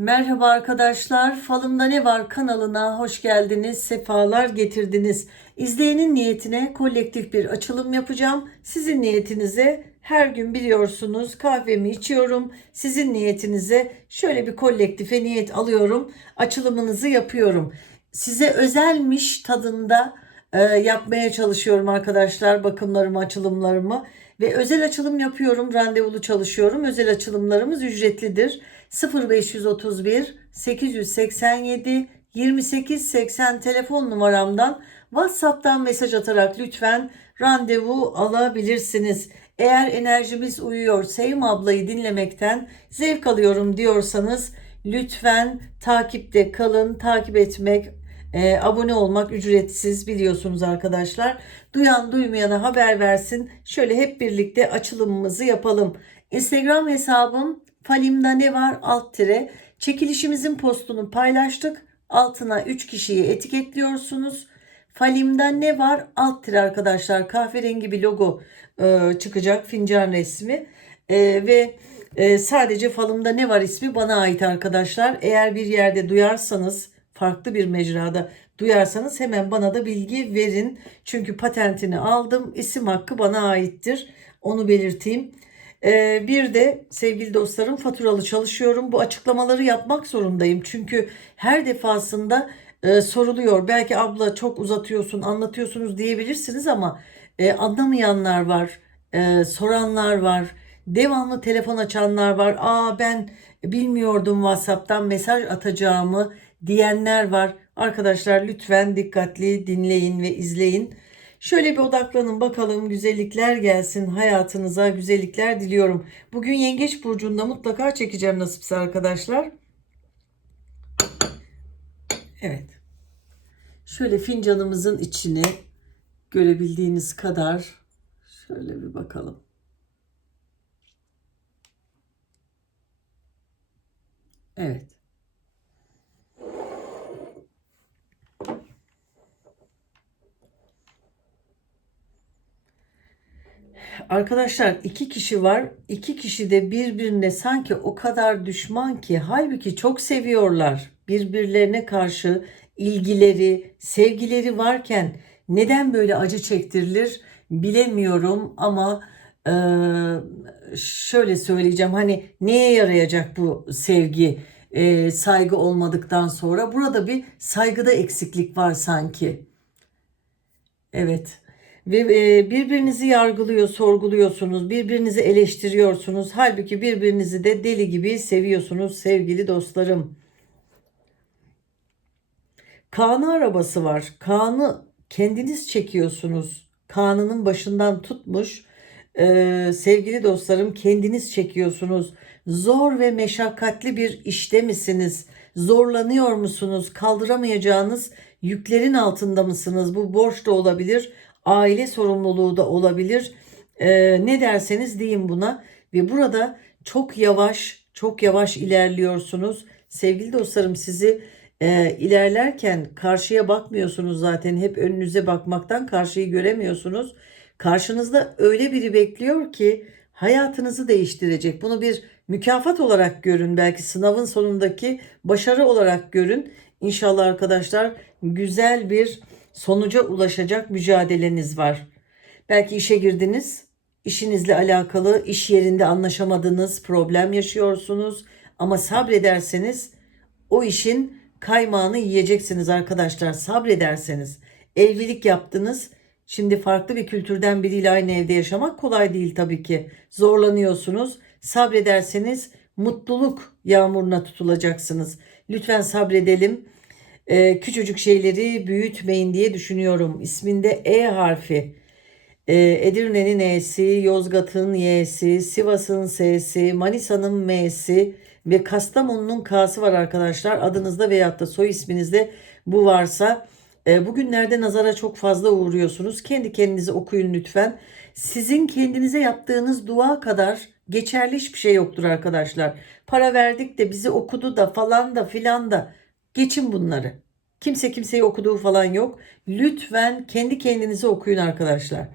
Merhaba arkadaşlar, Falımda Ne Var kanalına hoş geldiniz, sefalar getirdiniz. İzleyenin niyetine kolektif bir açılım yapacağım. Sizin niyetinize her gün biliyorsunuz kahvemi içiyorum. Sizin niyetinize şöyle bir kolektife niyet alıyorum. Açılımınızı yapıyorum. Size özelmiş tadında e, yapmaya çalışıyorum arkadaşlar bakımlarımı, açılımlarımı. Ve özel açılım yapıyorum, randevulu çalışıyorum. Özel açılımlarımız ücretlidir. 0531 887 2880 telefon numaramdan WhatsApp'tan mesaj atarak lütfen randevu alabilirsiniz. Eğer enerjimiz uyuyor, Sevim ablayı dinlemekten zevk alıyorum diyorsanız lütfen takipte kalın. Takip etmek, e, abone olmak ücretsiz biliyorsunuz arkadaşlar. Duyan duymayana haber versin. Şöyle hep birlikte açılımımızı yapalım. Instagram hesabım Falimda ne var alt tire. Çekilişimizin postunu paylaştık. Altına 3 kişiyi etiketliyorsunuz. Falimda ne var alt tire arkadaşlar. Kahverengi bir logo e, çıkacak fincan resmi. E, ve e, sadece falımda ne var ismi bana ait arkadaşlar. Eğer bir yerde duyarsanız farklı bir mecrada duyarsanız hemen bana da bilgi verin. Çünkü patentini aldım. İsim hakkı bana aittir. Onu belirteyim. Ee, bir de sevgili dostlarım faturalı çalışıyorum. Bu açıklamaları yapmak zorundayım. Çünkü her defasında e, soruluyor. Belki abla çok uzatıyorsun, anlatıyorsunuz diyebilirsiniz ama e, anlamayanlar var, e, soranlar var, devamlı telefon açanlar var. Aa ben bilmiyordum WhatsApp'tan mesaj atacağımı diyenler var. Arkadaşlar lütfen dikkatli dinleyin ve izleyin. Şöyle bir odaklanın bakalım güzellikler gelsin hayatınıza güzellikler diliyorum. Bugün Yengeç Burcu'nda mutlaka çekeceğim nasipse arkadaşlar. Evet. Şöyle fincanımızın içine görebildiğiniz kadar şöyle bir bakalım. Evet. Arkadaşlar iki kişi var. İki kişi de birbirine sanki o kadar düşman ki halbuki çok seviyorlar. Birbirlerine karşı ilgileri, sevgileri varken neden böyle acı çektirilir bilemiyorum ama e, şöyle söyleyeceğim hani neye yarayacak bu sevgi e, saygı olmadıktan sonra burada bir saygıda eksiklik var sanki. Evet. Ve e, birbirinizi yargılıyor, sorguluyorsunuz, birbirinizi eleştiriyorsunuz. Halbuki birbirinizi de deli gibi seviyorsunuz sevgili dostlarım. Kaan'ı arabası var. Kaan'ı kendiniz çekiyorsunuz. Kaan'ının başından tutmuş. Ee, sevgili dostlarım kendiniz çekiyorsunuz. Zor ve meşakkatli bir işte misiniz? Zorlanıyor musunuz? Kaldıramayacağınız yüklerin altında mısınız? Bu borç da olabilir aile sorumluluğu da olabilir. Ee, ne derseniz deyin buna ve burada çok yavaş çok yavaş ilerliyorsunuz. Sevgili dostlarım sizi e, ilerlerken karşıya bakmıyorsunuz zaten hep önünüze bakmaktan karşıyı göremiyorsunuz. Karşınızda öyle biri bekliyor ki hayatınızı değiştirecek. Bunu bir mükafat olarak görün belki sınavın sonundaki başarı olarak görün. İnşallah arkadaşlar güzel bir sonuca ulaşacak mücadeleniz var. Belki işe girdiniz, işinizle alakalı iş yerinde anlaşamadınız, problem yaşıyorsunuz ama sabrederseniz o işin kaymağını yiyeceksiniz arkadaşlar. Sabrederseniz evlilik yaptınız. Şimdi farklı bir kültürden biriyle aynı evde yaşamak kolay değil tabii ki. Zorlanıyorsunuz. Sabrederseniz mutluluk yağmuruna tutulacaksınız. Lütfen sabredelim e, küçücük şeyleri büyütmeyin diye düşünüyorum. İsminde E harfi. E, Edirne'nin E'si, Yozgat'ın Y'si, Sivas'ın S'si, Manisa'nın M'si ve Kastamonu'nun K'sı var arkadaşlar. Adınızda veyahut da soy isminizde bu varsa e, bugünlerde nazara çok fazla uğruyorsunuz. Kendi kendinize okuyun lütfen. Sizin kendinize yaptığınız dua kadar geçerli hiçbir şey yoktur arkadaşlar. Para verdik de bizi okudu da falan da filan da Geçin bunları. Kimse kimseyi okuduğu falan yok. Lütfen kendi kendinize okuyun arkadaşlar.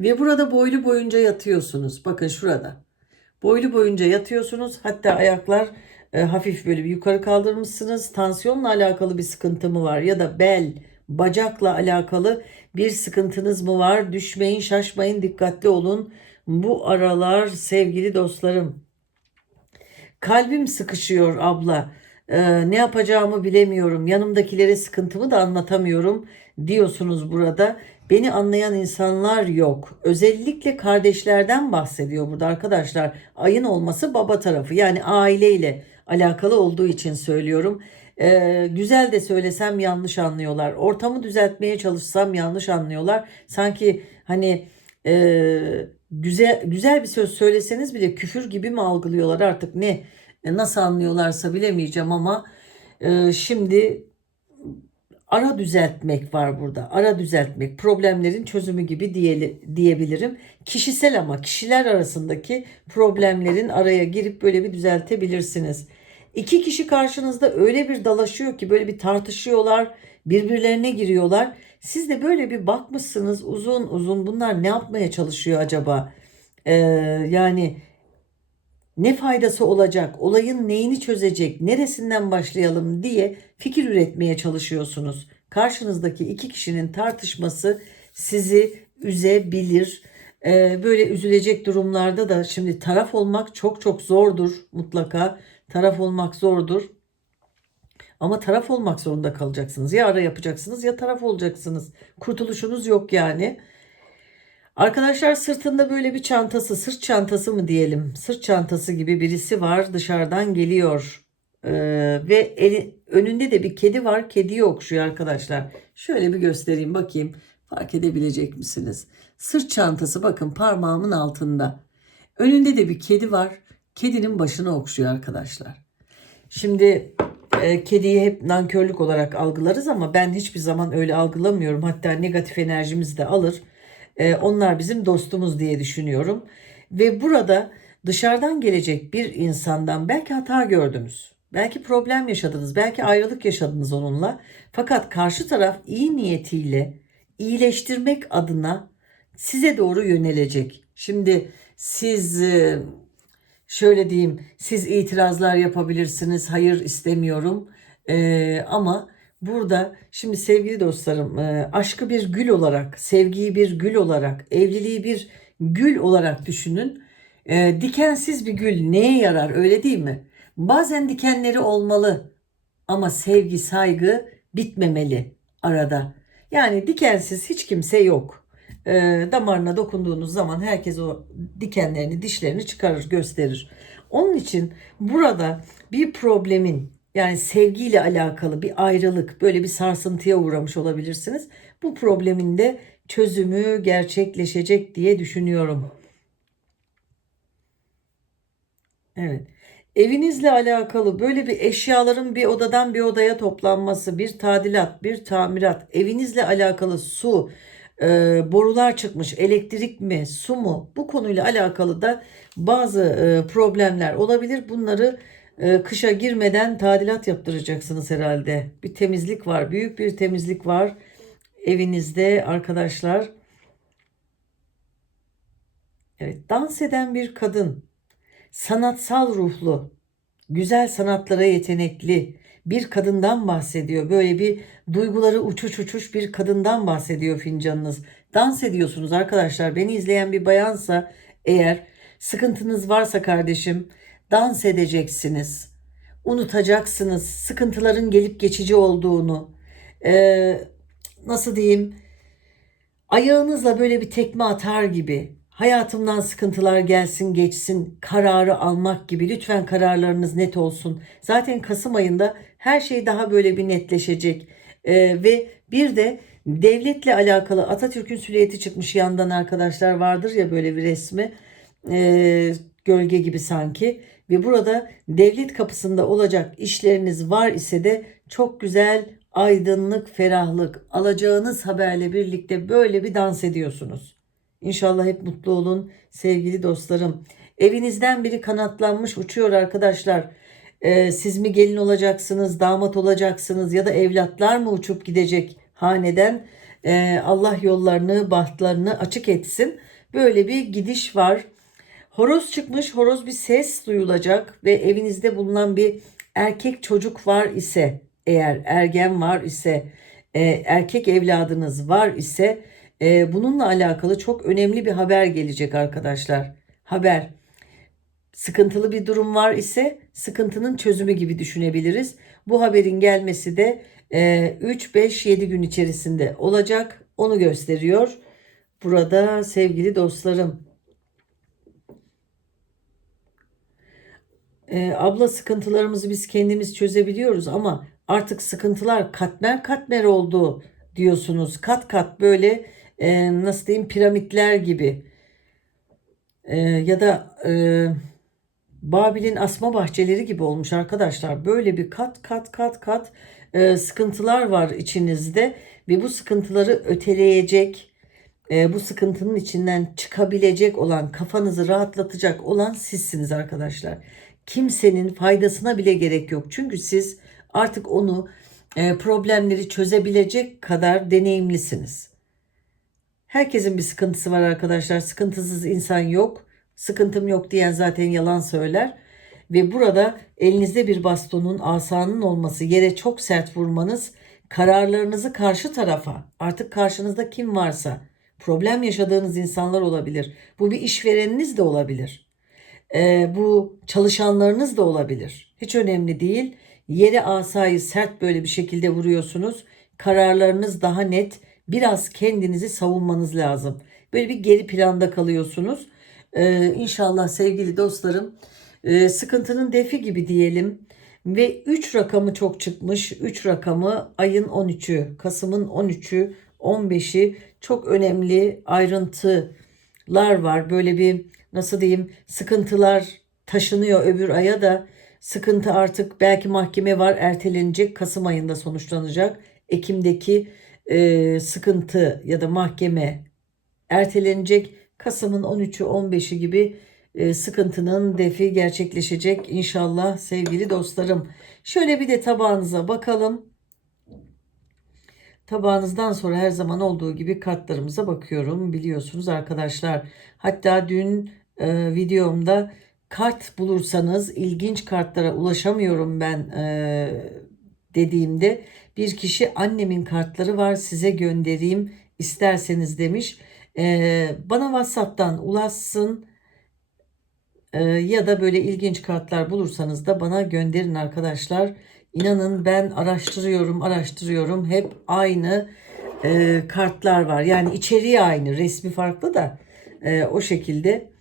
Ve burada boylu boyunca yatıyorsunuz. Bakın şurada. Boylu boyunca yatıyorsunuz. Hatta ayaklar e, hafif böyle bir yukarı kaldırmışsınız. Tansiyonla alakalı bir sıkıntı mı var ya da bel, bacakla alakalı bir sıkıntınız mı var? Düşmeyin, şaşmayın, dikkatli olun. Bu aralar sevgili dostlarım. Kalbim sıkışıyor abla. Ee, ne yapacağımı bilemiyorum. Yanımdakilere sıkıntımı da anlatamıyorum diyorsunuz burada. Beni anlayan insanlar yok. Özellikle kardeşlerden bahsediyor burada arkadaşlar. Ayın olması baba tarafı yani aileyle alakalı olduğu için söylüyorum. Ee, güzel de söylesem yanlış anlıyorlar. Ortamı düzeltmeye çalışsam yanlış anlıyorlar. Sanki hani e, güzel güzel bir söz söyleseniz bile küfür gibi mi algılıyorlar artık ne e, nasıl anlıyorlarsa bilemeyeceğim ama e, şimdi ara düzeltmek var burada. Ara düzeltmek, problemlerin çözümü gibi diyeli, diyebilirim. Kişisel ama kişiler arasındaki problemlerin araya girip böyle bir düzeltebilirsiniz. İki kişi karşınızda öyle bir dalaşıyor ki böyle bir tartışıyorlar, birbirlerine giriyorlar. Siz de böyle bir bakmışsınız uzun uzun bunlar ne yapmaya çalışıyor acaba? Ee, yani ne faydası olacak, olayın neyini çözecek, neresinden başlayalım diye fikir üretmeye çalışıyorsunuz. Karşınızdaki iki kişinin tartışması sizi üzebilir. Ee, böyle üzülecek durumlarda da şimdi taraf olmak çok çok zordur mutlaka. Taraf olmak zordur. Ama taraf olmak zorunda kalacaksınız. Ya ara yapacaksınız ya taraf olacaksınız. Kurtuluşunuz yok yani. Arkadaşlar sırtında böyle bir çantası, sırt çantası mı diyelim, sırt çantası gibi birisi var dışarıdan geliyor. Ee, ve eli, önünde de bir kedi var, kediyi okşuyor arkadaşlar. Şöyle bir göstereyim bakayım, fark edebilecek misiniz? Sırt çantası bakın parmağımın altında. Önünde de bir kedi var, kedinin başını okşuyor arkadaşlar. Şimdi e, kediyi hep nankörlük olarak algılarız ama ben hiçbir zaman öyle algılamıyorum. Hatta negatif enerjimizi de alır. E, onlar bizim dostumuz diye düşünüyorum. Ve burada dışarıdan gelecek bir insandan belki hata gördünüz. Belki problem yaşadınız, belki ayrılık yaşadınız onunla. Fakat karşı taraf iyi niyetiyle iyileştirmek adına size doğru yönelecek. Şimdi siz e, şöyle diyeyim, siz itirazlar yapabilirsiniz. Hayır istemiyorum. Ee, ama burada şimdi sevgili dostlarım, e, aşkı bir gül olarak, sevgiyi bir gül olarak, evliliği bir gül olarak düşünün. Ee, dikensiz bir gül neye yarar öyle değil mi? Bazen dikenleri olmalı ama sevgi, saygı bitmemeli arada. Yani dikensiz hiç kimse yok. Ee, damarına dokunduğunuz zaman herkes o dikenlerini, dişlerini çıkarır, gösterir. Onun için burada bir problemin yani sevgiyle alakalı bir ayrılık, böyle bir sarsıntıya uğramış olabilirsiniz. Bu problemin de çözümü gerçekleşecek diye düşünüyorum. Evet. Evinizle alakalı böyle bir eşyaların bir odadan bir odaya toplanması, bir tadilat, bir tamirat, evinizle alakalı su, e, borular çıkmış, elektrik mi, su mu? Bu konuyla alakalı da bazı e, problemler olabilir. Bunları e, kışa girmeden tadilat yaptıracaksınız herhalde. Bir temizlik var, büyük bir temizlik var evinizde arkadaşlar. Evet, dans eden bir kadın, sanatsal ruhlu, güzel sanatlara yetenekli bir kadından bahsediyor. Böyle bir duyguları uçuş uçuş bir kadından bahsediyor fincanınız. Dans ediyorsunuz arkadaşlar. Beni izleyen bir bayansa eğer sıkıntınız varsa kardeşim dans edeceksiniz. Unutacaksınız sıkıntıların gelip geçici olduğunu. Ee, nasıl diyeyim? Ayağınızla böyle bir tekme atar gibi Hayatımdan sıkıntılar gelsin geçsin kararı almak gibi lütfen kararlarınız net olsun. Zaten Kasım ayında her şey daha böyle bir netleşecek. Ee, ve bir de devletle alakalı Atatürk'ün silüeti çıkmış yandan arkadaşlar vardır ya böyle bir resmi e, gölge gibi sanki. Ve burada devlet kapısında olacak işleriniz var ise de çok güzel aydınlık, ferahlık alacağınız haberle birlikte böyle bir dans ediyorsunuz. İnşallah hep mutlu olun sevgili dostlarım. Evinizden biri kanatlanmış uçuyor arkadaşlar. Ee, siz mi gelin olacaksınız, damat olacaksınız ya da evlatlar mı uçup gidecek haneden? Ee, Allah yollarını, bahtlarını açık etsin. Böyle bir gidiş var. Horoz çıkmış. Horoz bir ses duyulacak ve evinizde bulunan bir erkek çocuk var ise eğer ergen var ise e, erkek evladınız var ise e, bununla alakalı çok önemli bir haber gelecek arkadaşlar. Haber. Sıkıntılı bir durum var ise sıkıntının çözümü gibi düşünebiliriz. Bu haberin gelmesi de e, 3, 5, 7 gün içerisinde olacak. Onu gösteriyor. Burada sevgili dostlarım. E, abla sıkıntılarımızı biz kendimiz çözebiliyoruz ama artık sıkıntılar katmer katmer oldu diyorsunuz. Kat kat böyle e, nasıl diyeyim piramitler gibi. E, ya da e, Babil'in asma bahçeleri gibi olmuş arkadaşlar. Böyle bir kat kat kat kat e, sıkıntılar var içinizde ve bu sıkıntıları öteleyecek, e, bu sıkıntının içinden çıkabilecek olan, kafanızı rahatlatacak olan sizsiniz arkadaşlar. Kimsenin faydasına bile gerek yok. Çünkü siz artık onu e, problemleri çözebilecek kadar deneyimlisiniz. Herkesin bir sıkıntısı var arkadaşlar. Sıkıntısız insan yok. Sıkıntım yok diyen zaten yalan söyler. Ve burada elinizde bir bastonun, asanın olması, yere çok sert vurmanız, kararlarınızı karşı tarafa, artık karşınızda kim varsa, problem yaşadığınız insanlar olabilir. Bu bir işvereniniz de olabilir. Ee, bu çalışanlarınız da olabilir. Hiç önemli değil. Yere asayı sert böyle bir şekilde vuruyorsunuz. Kararlarınız daha net. Biraz kendinizi savunmanız lazım. Böyle bir geri planda kalıyorsunuz. Ee, inşallah sevgili dostlarım e, sıkıntının defi gibi diyelim. Ve 3 rakamı çok çıkmış. 3 rakamı ayın 13'ü, Kasım'ın 13'ü, 15'i çok önemli ayrıntılar var. Böyle bir nasıl diyeyim sıkıntılar taşınıyor öbür aya da sıkıntı artık belki mahkeme var ertelenecek Kasım ayında sonuçlanacak. Ekim'deki e, sıkıntı ya da mahkeme ertelenecek. Kasım'ın 13'ü 15'i gibi e, sıkıntının defi gerçekleşecek inşallah sevgili dostlarım. Şöyle bir de tabağınıza bakalım. Tabağınızdan sonra her zaman olduğu gibi kartlarımıza bakıyorum biliyorsunuz arkadaşlar. Hatta dün e, videomda kart bulursanız ilginç kartlara ulaşamıyorum ben e, dediğimde bir kişi annemin kartları var size göndereyim isterseniz demiş. E, bana WhatsApp'tan ulaşsın e, ya da böyle ilginç kartlar bulursanız da bana gönderin arkadaşlar. İnanın ben araştırıyorum araştırıyorum hep aynı e, kartlar var. Yani içeriği aynı resmi farklı da e, o şekilde.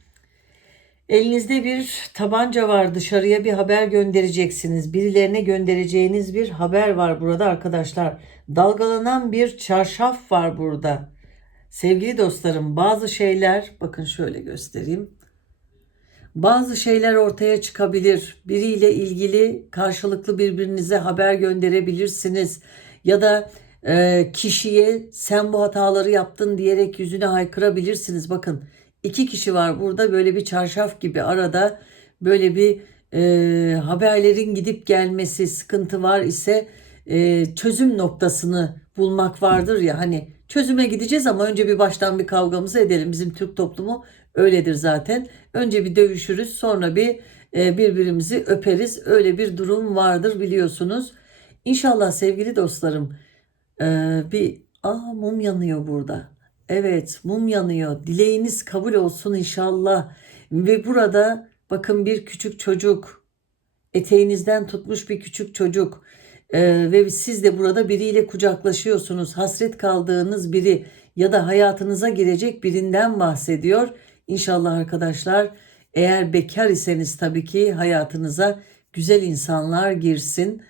Elinizde bir tabanca var dışarıya bir haber göndereceksiniz. Birilerine göndereceğiniz bir haber var burada arkadaşlar. Dalgalanan bir çarşaf var burada. Sevgili dostlarım bazı şeyler bakın şöyle göstereyim. Bazı şeyler ortaya çıkabilir. Biriyle ilgili karşılıklı birbirinize haber gönderebilirsiniz. Ya da e, kişiye sen bu hataları yaptın diyerek yüzüne haykırabilirsiniz. Bakın iki kişi var burada böyle bir çarşaf gibi arada böyle bir e, haberlerin gidip gelmesi sıkıntı var ise e, çözüm noktasını bulmak vardır ya hani çözüme gideceğiz ama önce bir baştan bir kavgamızı edelim. Bizim Türk toplumu öyledir zaten. Önce bir dövüşürüz sonra bir e, birbirimizi öperiz. Öyle bir durum vardır biliyorsunuz. İnşallah sevgili dostlarım e, bir aa mum yanıyor burada. Evet mum yanıyor. Dileğiniz kabul olsun inşallah. Ve burada bakın bir küçük çocuk eteğinizden tutmuş bir küçük çocuk ee, ve siz de burada biriyle kucaklaşıyorsunuz. Hasret kaldığınız biri ya da hayatınıza girecek birinden bahsediyor. İnşallah arkadaşlar eğer bekar iseniz tabii ki hayatınıza güzel insanlar girsin.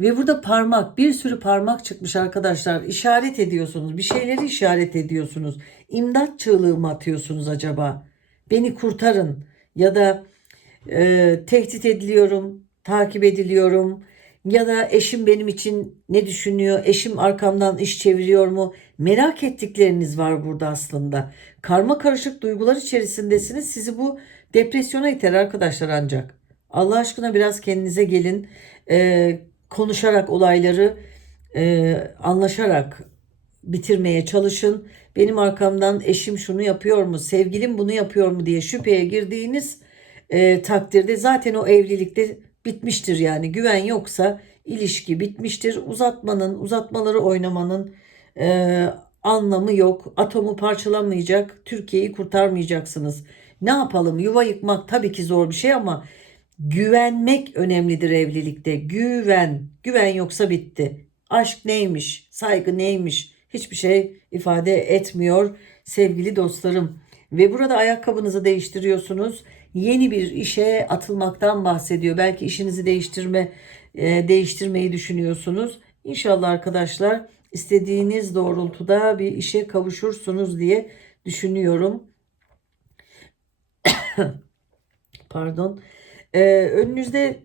Ve burada parmak bir sürü parmak çıkmış arkadaşlar. İşaret ediyorsunuz. Bir şeyleri işaret ediyorsunuz. İmdat çığlığı mı atıyorsunuz acaba? Beni kurtarın ya da e, tehdit ediliyorum, takip ediliyorum ya da eşim benim için ne düşünüyor? Eşim arkamdan iş çeviriyor mu? Merak ettikleriniz var burada aslında. Karma karışık duygular içerisindesiniz. Sizi bu depresyona iter arkadaşlar ancak. Allah aşkına biraz kendinize gelin. Ee, konuşarak olayları e, anlaşarak bitirmeye çalışın. Benim arkamdan eşim şunu yapıyor mu, sevgilim bunu yapıyor mu diye şüpheye girdiğiniz e, takdirde zaten o evlilikte bitmiştir yani. Güven yoksa ilişki bitmiştir. Uzatmanın, uzatmaları oynamanın e, anlamı yok. Atomu parçalamayacak, Türkiye'yi kurtarmayacaksınız. Ne yapalım? Yuva yıkmak tabii ki zor bir şey ama güvenmek önemlidir evlilikte. Güven. Güven yoksa bitti. Aşk neymiş? Saygı neymiş? Hiçbir şey ifade etmiyor sevgili dostlarım. Ve burada ayakkabınızı değiştiriyorsunuz. Yeni bir işe atılmaktan bahsediyor. Belki işinizi değiştirme e, değiştirmeyi düşünüyorsunuz. İnşallah arkadaşlar istediğiniz doğrultuda bir işe kavuşursunuz diye düşünüyorum. Pardon. Ee, önünüzde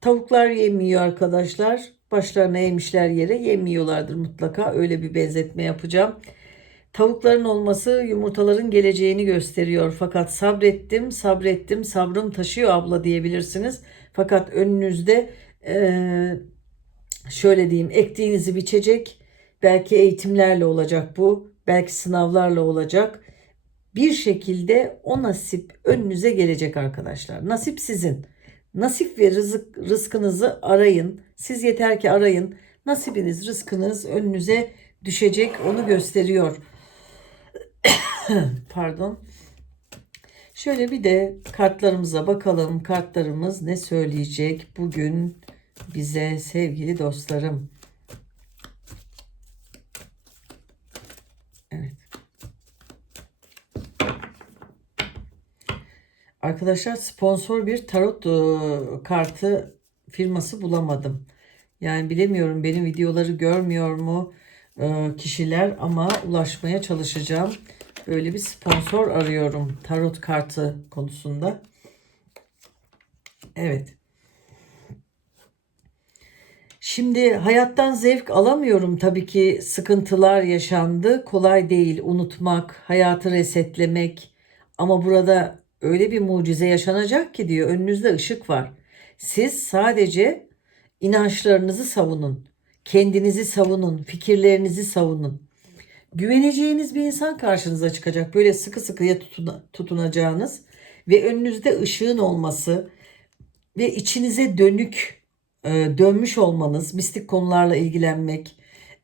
tavuklar yemiyor arkadaşlar. Başlarına yemişler yere yemiyorlardır mutlaka. Öyle bir benzetme yapacağım. Tavukların olması yumurtaların geleceğini gösteriyor. Fakat sabrettim, sabrettim, sabrım taşıyor abla diyebilirsiniz. Fakat önünüzde eee, şöyle diyeyim ektiğinizi biçecek. Belki eğitimlerle olacak bu. Belki sınavlarla olacak. Bir şekilde o nasip önünüze gelecek arkadaşlar. Nasip sizin. Nasip ve rızık, rızkınızı arayın. Siz yeter ki arayın. Nasibiniz, rızkınız önünüze düşecek. Onu gösteriyor. Pardon. Şöyle bir de kartlarımıza bakalım. Kartlarımız ne söyleyecek bugün bize sevgili dostlarım. Arkadaşlar sponsor bir tarot e, kartı firması bulamadım. Yani bilemiyorum benim videoları görmüyor mu e, kişiler ama ulaşmaya çalışacağım. Böyle bir sponsor arıyorum tarot kartı konusunda. Evet. Şimdi hayattan zevk alamıyorum tabii ki sıkıntılar yaşandı. Kolay değil unutmak, hayatı resetlemek. Ama burada öyle bir mucize yaşanacak ki diyor önünüzde ışık var. Siz sadece inançlarınızı savunun. Kendinizi savunun, fikirlerinizi savunun. Güveneceğiniz bir insan karşınıza çıkacak. Böyle sıkı sıkıya tutuna- tutunacağınız ve önünüzde ışığın olması ve içinize dönük e, dönmüş olmanız, mistik konularla ilgilenmek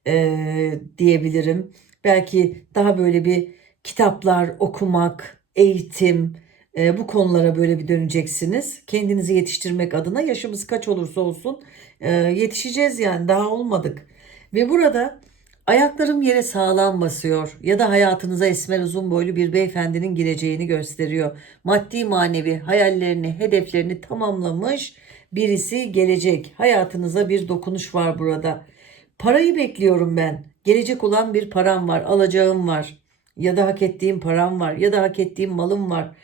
e, diyebilirim. Belki daha böyle bir kitaplar okumak, eğitim e, bu konulara böyle bir döneceksiniz. Kendinizi yetiştirmek adına yaşımız kaç olursa olsun e, yetişeceğiz yani daha olmadık. Ve burada ayaklarım yere sağlam basıyor ya da hayatınıza esmer uzun boylu bir beyefendinin gireceğini gösteriyor. Maddi manevi hayallerini, hedeflerini tamamlamış birisi gelecek. Hayatınıza bir dokunuş var burada. Parayı bekliyorum ben. Gelecek olan bir param var, alacağım var. Ya da hak ettiğim param var ya da hak ettiğim malım var.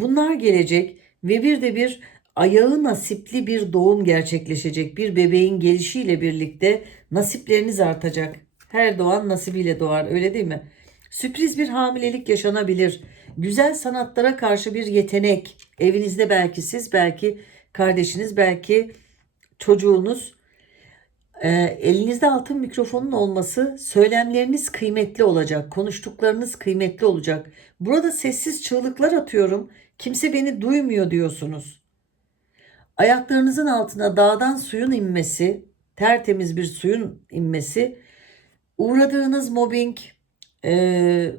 Bunlar gelecek ve bir de bir ayağı nasipli bir doğum gerçekleşecek. Bir bebeğin gelişiyle birlikte nasipleriniz artacak. Her doğan nasibiyle doğar öyle değil mi? Sürpriz bir hamilelik yaşanabilir. Güzel sanatlara karşı bir yetenek. Evinizde belki siz, belki kardeşiniz, belki çocuğunuz. Ee, elinizde altın mikrofonun olması söylemleriniz kıymetli olacak. Konuştuklarınız kıymetli olacak. Burada sessiz çığlıklar atıyorum. Kimse beni duymuyor diyorsunuz. Ayaklarınızın altına dağdan suyun inmesi, tertemiz bir suyun inmesi, uğradığınız mobbing, e,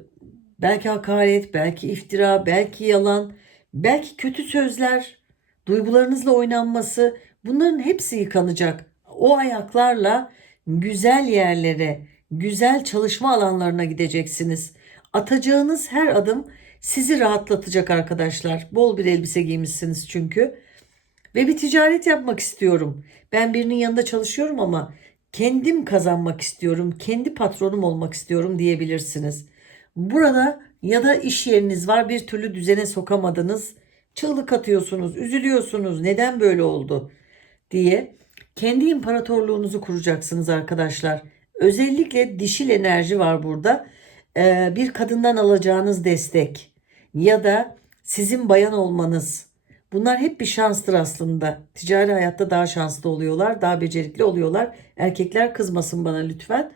belki hakaret, belki iftira, belki yalan, belki kötü sözler, duygularınızla oynanması bunların hepsi yıkanacak. O ayaklarla güzel yerlere, güzel çalışma alanlarına gideceksiniz. Atacağınız her adım sizi rahatlatacak arkadaşlar. Bol bir elbise giymişsiniz çünkü. Ve bir ticaret yapmak istiyorum. Ben birinin yanında çalışıyorum ama kendim kazanmak istiyorum. Kendi patronum olmak istiyorum diyebilirsiniz. Burada ya da iş yeriniz var bir türlü düzene sokamadınız. Çığlık atıyorsunuz, üzülüyorsunuz. Neden böyle oldu diye kendi imparatorluğunuzu kuracaksınız arkadaşlar. Özellikle dişil enerji var burada. Ee, bir kadından alacağınız destek ya da sizin bayan olmanız. Bunlar hep bir şanstır aslında. Ticari hayatta daha şanslı oluyorlar, daha becerikli oluyorlar. Erkekler kızmasın bana lütfen.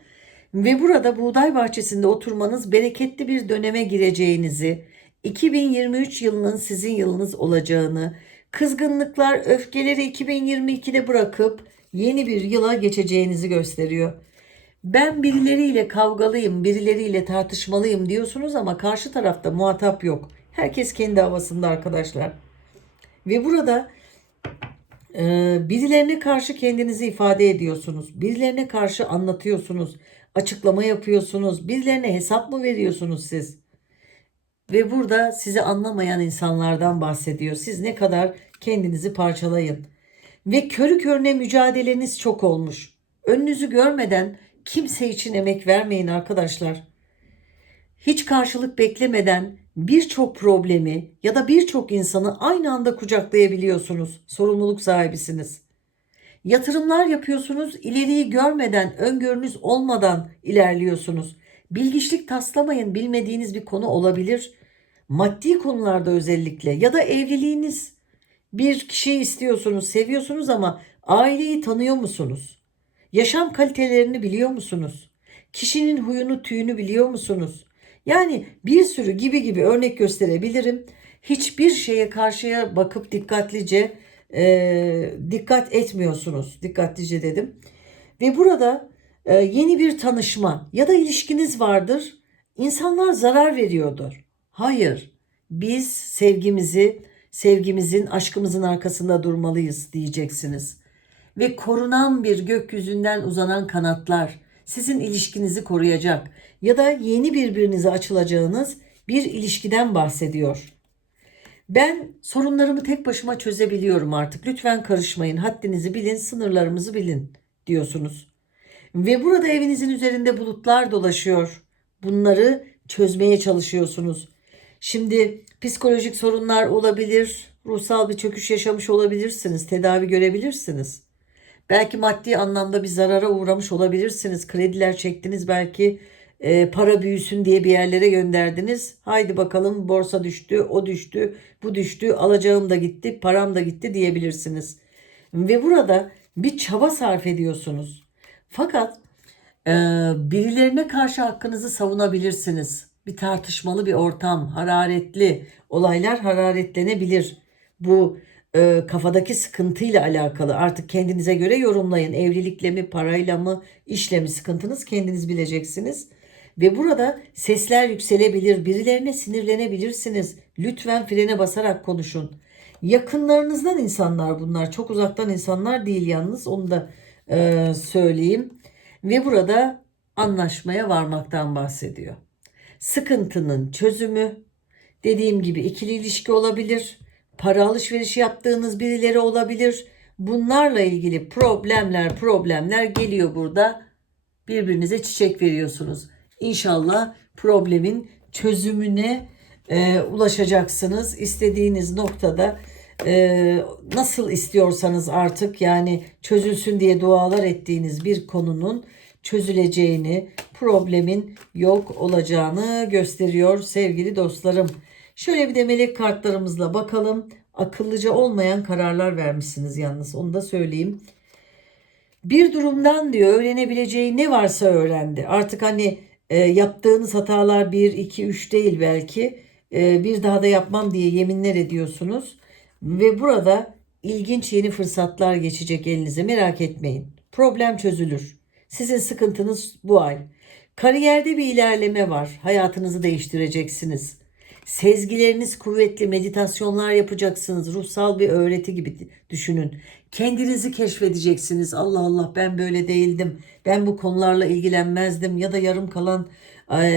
Ve burada buğday bahçesinde oturmanız bereketli bir döneme gireceğinizi, 2023 yılının sizin yılınız olacağını, kızgınlıklar, öfkeleri 2022'de bırakıp yeni bir yıla geçeceğinizi gösteriyor. Ben birileriyle kavgalıyım, birileriyle tartışmalıyım diyorsunuz ama karşı tarafta muhatap yok. Herkes kendi havasında arkadaşlar. Ve burada e, birilerine karşı kendinizi ifade ediyorsunuz. Birilerine karşı anlatıyorsunuz. Açıklama yapıyorsunuz. Birilerine hesap mı veriyorsunuz siz? Ve burada sizi anlamayan insanlardan bahsediyor. Siz ne kadar kendinizi parçalayın. Ve körü körüne mücadeleniz çok olmuş. Önünüzü görmeden kimse için emek vermeyin arkadaşlar. Hiç karşılık beklemeden birçok problemi ya da birçok insanı aynı anda kucaklayabiliyorsunuz. Sorumluluk sahibisiniz. Yatırımlar yapıyorsunuz, ileriyi görmeden, öngörünüz olmadan ilerliyorsunuz. Bilgiçlik taslamayın, bilmediğiniz bir konu olabilir. Maddi konularda özellikle ya da evliliğiniz bir kişiyi istiyorsunuz, seviyorsunuz ama aileyi tanıyor musunuz? Yaşam kalitelerini biliyor musunuz? Kişinin huyunu, tüyünü biliyor musunuz? Yani bir sürü gibi gibi örnek gösterebilirim. Hiçbir şeye karşıya bakıp dikkatlice e, dikkat etmiyorsunuz. Dikkatlice dedim. Ve burada e, yeni bir tanışma ya da ilişkiniz vardır. İnsanlar zarar veriyordur. Hayır. Biz sevgimizi, sevgimizin, aşkımızın arkasında durmalıyız diyeceksiniz. Ve korunan bir gökyüzünden uzanan kanatlar sizin ilişkinizi koruyacak ya da yeni birbirinize açılacağınız bir ilişkiden bahsediyor. Ben sorunlarımı tek başıma çözebiliyorum artık. Lütfen karışmayın. Haddinizi bilin, sınırlarımızı bilin diyorsunuz. Ve burada evinizin üzerinde bulutlar dolaşıyor. Bunları çözmeye çalışıyorsunuz. Şimdi psikolojik sorunlar olabilir, ruhsal bir çöküş yaşamış olabilirsiniz, tedavi görebilirsiniz. Belki maddi anlamda bir zarara uğramış olabilirsiniz. Krediler çektiniz belki e, para büyüsün diye bir yerlere gönderdiniz. Haydi bakalım borsa düştü, o düştü, bu düştü, alacağım da gitti, param da gitti diyebilirsiniz. Ve burada bir çaba sarf ediyorsunuz. Fakat e, birilerine karşı hakkınızı savunabilirsiniz. Bir tartışmalı bir ortam, hararetli olaylar hararetlenebilir. Bu e, kafadaki sıkıntıyla alakalı. Artık kendinize göre yorumlayın. Evlilikle mi, parayla mı, işle mi sıkıntınız kendiniz bileceksiniz. Ve burada sesler yükselebilir, birilerine sinirlenebilirsiniz. Lütfen frene basarak konuşun. Yakınlarınızdan insanlar bunlar. Çok uzaktan insanlar değil yalnız. Onu da e, söyleyeyim. Ve burada anlaşmaya varmaktan bahsediyor. Sıkıntının çözümü, dediğim gibi ikili ilişki olabilir para alışverişi yaptığınız birileri olabilir. Bunlarla ilgili problemler problemler geliyor burada. Birbirinize çiçek veriyorsunuz. İnşallah problemin çözümüne e, ulaşacaksınız. İstediğiniz noktada e, nasıl istiyorsanız artık yani çözülsün diye dualar ettiğiniz bir konunun çözüleceğini, problemin yok olacağını gösteriyor sevgili dostlarım. Şöyle bir de melek kartlarımızla bakalım. Akıllıca olmayan kararlar vermişsiniz yalnız onu da söyleyeyim. Bir durumdan diyor öğrenebileceği ne varsa öğrendi. Artık hani e, yaptığınız hatalar 1, 2, 3 değil belki. E, bir daha da yapmam diye yeminler ediyorsunuz. Ve burada ilginç yeni fırsatlar geçecek elinize merak etmeyin. Problem çözülür. Sizin sıkıntınız bu ay. Kariyerde bir ilerleme var. Hayatınızı değiştireceksiniz. Sezgileriniz kuvvetli, meditasyonlar yapacaksınız. Ruhsal bir öğreti gibi düşünün. Kendinizi keşfedeceksiniz. Allah Allah ben böyle değildim. Ben bu konularla ilgilenmezdim ya da yarım kalan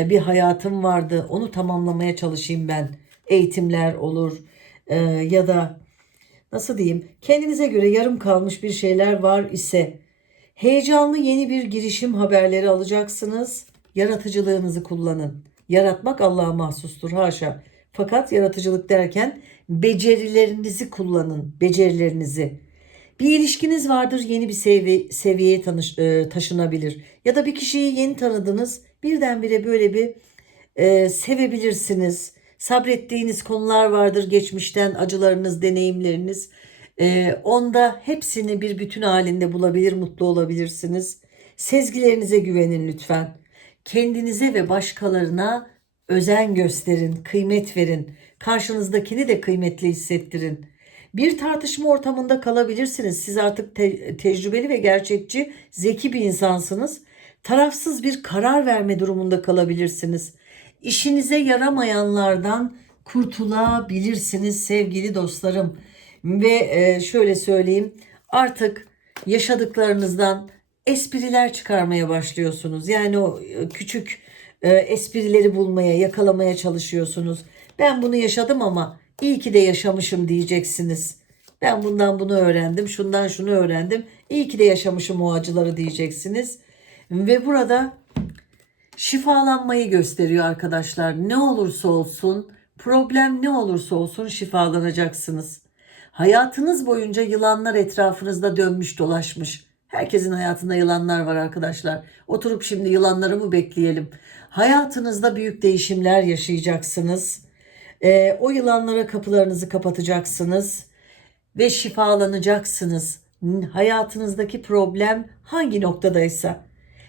bir hayatım vardı. Onu tamamlamaya çalışayım ben. Eğitimler olur ya da nasıl diyeyim? Kendinize göre yarım kalmış bir şeyler var ise heyecanlı yeni bir girişim haberleri alacaksınız. Yaratıcılığınızı kullanın. Yaratmak Allah'a mahsustur haşa. Fakat yaratıcılık derken becerilerinizi kullanın. Becerilerinizi. Bir ilişkiniz vardır yeni bir sevi seviyeye tanış, e, taşınabilir. Ya da bir kişiyi yeni tanıdınız. Birdenbire böyle bir e, sevebilirsiniz. Sabrettiğiniz konular vardır geçmişten acılarınız, deneyimleriniz. E, onda hepsini bir bütün halinde bulabilir, mutlu olabilirsiniz. Sezgilerinize güvenin lütfen. Kendinize ve başkalarına özen gösterin, kıymet verin. Karşınızdakini de kıymetli hissettirin. Bir tartışma ortamında kalabilirsiniz. Siz artık te- tecrübeli ve gerçekçi, zeki bir insansınız. Tarafsız bir karar verme durumunda kalabilirsiniz. İşinize yaramayanlardan kurtulabilirsiniz sevgili dostlarım. Ve e, şöyle söyleyeyim artık yaşadıklarınızdan espriler çıkarmaya başlıyorsunuz. Yani o e, küçük e, esprileri bulmaya, yakalamaya çalışıyorsunuz. Ben bunu yaşadım ama iyi ki de yaşamışım diyeceksiniz. Ben bundan bunu öğrendim, şundan şunu öğrendim. İyi ki de yaşamışım o acıları diyeceksiniz. Ve burada şifalanmayı gösteriyor arkadaşlar. Ne olursa olsun, problem ne olursa olsun şifalanacaksınız. Hayatınız boyunca yılanlar etrafınızda dönmüş dolaşmış. Herkesin hayatında yılanlar var arkadaşlar. Oturup şimdi yılanları mı bekleyelim? Hayatınızda büyük değişimler yaşayacaksınız. Ee, o yılanlara kapılarınızı kapatacaksınız ve şifalanacaksınız. Hayatınızdaki problem hangi noktadaysa.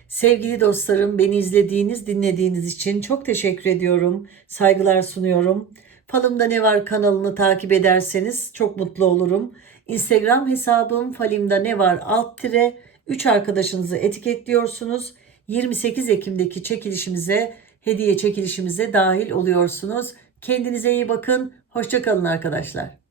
Sevgili dostlarım, beni izlediğiniz, dinlediğiniz için çok teşekkür ediyorum. Saygılar sunuyorum. Falımda ne var kanalını takip ederseniz çok mutlu olurum. Instagram hesabım falimda ne var alt tire 3 arkadaşınızı etiketliyorsunuz. 28 Ekim'deki çekilişimize, hediye çekilişimize dahil oluyorsunuz. Kendinize iyi bakın. Hoşçakalın arkadaşlar.